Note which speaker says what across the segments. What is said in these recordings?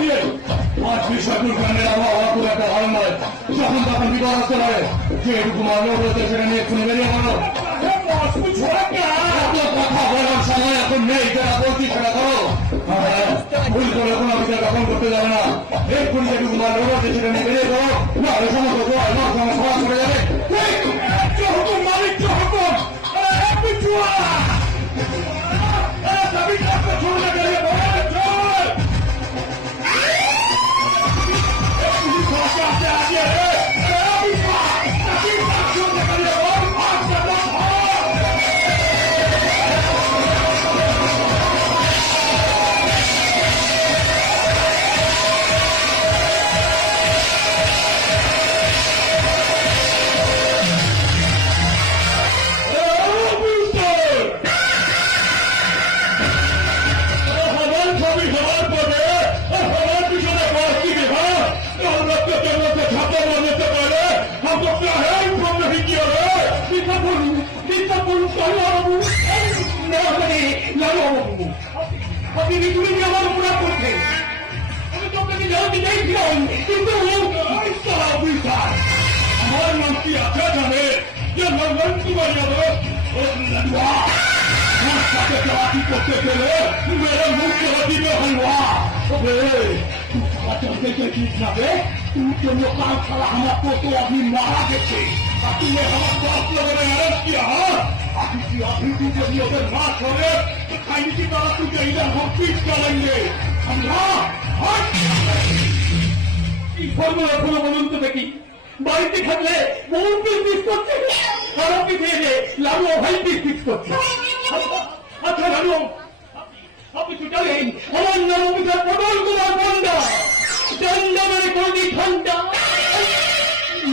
Speaker 1: দিয়ে পাঁচ বিশ্বপুর গ্রামের আবহাওয়া খুব একটা ভালো নয় যখন তখন বিপদ আসতে পারে যে এটুকু মারলো বলেছে সেটা নিয়ে এক্ষুনি বেরিয়ে মারলো কথা বলার সময় এখন নেই যারা বলছি সেটা করো ভুল করে কোনো বিচার গ্রহণ করতে যাবে না এক্ষুনি যেটুকু মারলো বলেছে সেটা নিয়ে বেরিয়ে করো না ওই সমস্ত জোয়ার না সমস্যা করে যাবে মালিক
Speaker 2: যখন মানে লালবাবু আপনি বিজুলি দিয়ে আমার অপরাধ করছেন আমি তো আপনাকে জানতে চাইছিলাম কিন্তু
Speaker 1: साला विशाल हमारे नाम की अच्छा जाने ये नरवन की मर्यादा और लड़वा मुझ साथे चलाती करते चले मेरे मुंह के रदी में हलवा अबे तू साला चलते के ठीक ना बे तू के लोकाल साला हमको तो अभी मारा देखे और तूने हमारे बाप लोगों ने अरेस्ट किया हाँ अभी की अभी तू जब ये उधर मार करे तो खाने की तरह तुझे इधर हम पीट करेंगे समझा हट
Speaker 2: এই ফর্মুলা কোনো বলুন তো দেখি বাড়িতে থাকলে মন পিস পিস করছে আর আপনি খেয়ে লালু ভাই পিস পিস করছে আচ্ছা, আচ্ছা লালু আপনি- আপনি তো জানেন আমার নাম অফিসার পটল কুমার পণ্ডা ঠান্ডা মানে কোনটি ঠান্ডা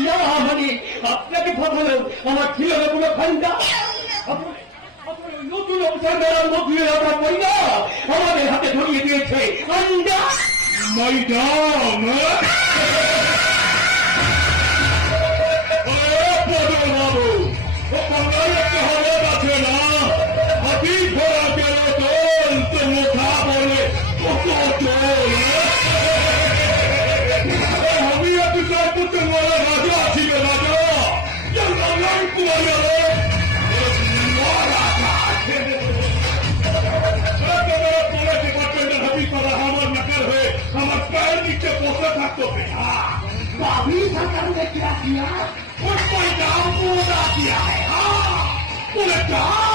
Speaker 2: না মানে আপনাকে ফসলেও আমার ছিল না কোনো ঠান্ডা আপনার- আপনার ওই নতুন অবসরবেলা মধ্যে আমরা মহিলা আমাদের হাতে ধরিয়ে দিয়েছে আন্ডা ময়দান ने क्या किया?
Speaker 1: उसको नाम पूरा किया है। हाँ क्या